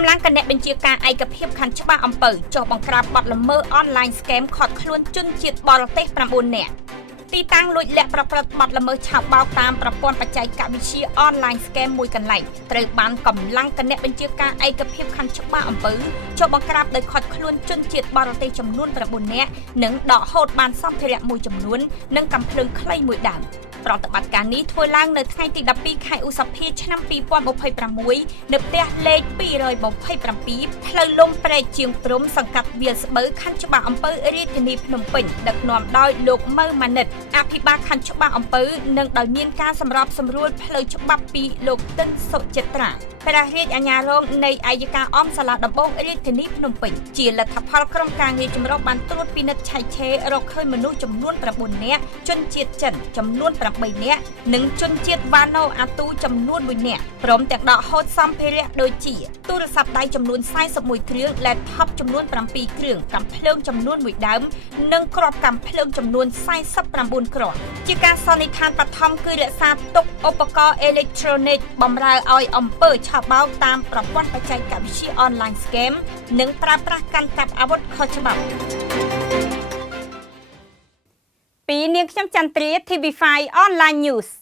កម្លាំងគណនេបញ្ជាការឯកភាពខណ្ឌច្បារអំពៅចុះបង្ក្រាបបទល្មើសអនឡាញស្កេមខាត់ខ្លួនជនជាតិបរទេស9នាក់ទីតាំងលួចលាក់ប្រព្រឹត្តបទល្មើសឆាបោកតាមប្រព័ន្ធបច្ចេកវិទ្យាអនឡាញស្កេមមួយកន្លែងត្រូវបានកម្លាំងគណនេបញ្ជាការឯកភាពខណ្ឌច្បារអំពៅចុះបង្ក្រាបដោយខាត់ខ្លួនជនជាតិបរទេសចំនួន9នាក់និងដកហូតបានសម្ភារៈមួយចំនួននិងកាំភ្លើងខ្លីមួយដើមប្រតិបត្តិការនេះធ្វើឡើងនៅថ្ងៃទី12ខែឧសភាឆ្នាំ2026នៅផ្ទះលេខ227ផ្លូវលំព្រែកជាងព្រំសង្កាត់វាលស្បូវខណ្ឌច្បារអំពៅរាជធានីភ្នំពេញដឹកនាំដោយលោកម៉ៅម៉ាណិតអភិបាលខណ្ឌច្បារអំពៅនិងដោយមានការសម្របសម្រួលផ្លូវច្បាប់ពីលោកទិនសុចិត្រាព្រះរាជអាជ្ញារងនៃអัยការអមសាលាដំបងរាជធានីភ្នំពេញជាលទ្ធផលក្រុមការងារចម្រុះបានត្រួតពិនិត្យឆៃឆេររកឃើញមនុស្សចំនួន9នាក់ជនជាតិចិនចំនួន8នាក់និងជនជាតិវ៉ាណូអាទូចំនួន1នាក់ព្រមទាំងដកហូតសម្ភារៈដូចជាទូរស័ព្ទដៃចំនួន41គ្រឿង laptop ចំនួន7គ្រឿងកាំភ្លើងចំនួន1ដើមនិងគ្រាប់កាំភ្លើងចំនួន49គ្រាប់ជាការសន្និដ្ឋានបឋមគឺរក្សាទុកឧបករណ៍អេឡិចត្រូនិកបម្រើឲ្យអំពើឆបោកតាមប្រព័ន្ធបច្ចេកវិទ្យាអនឡាញស្កេមនិងប្រើប្រាស់កាន់កាប់អាវុធខុសច្បាប់ពីនាងខ្ញុំចន្ទ្រា TV5 Online News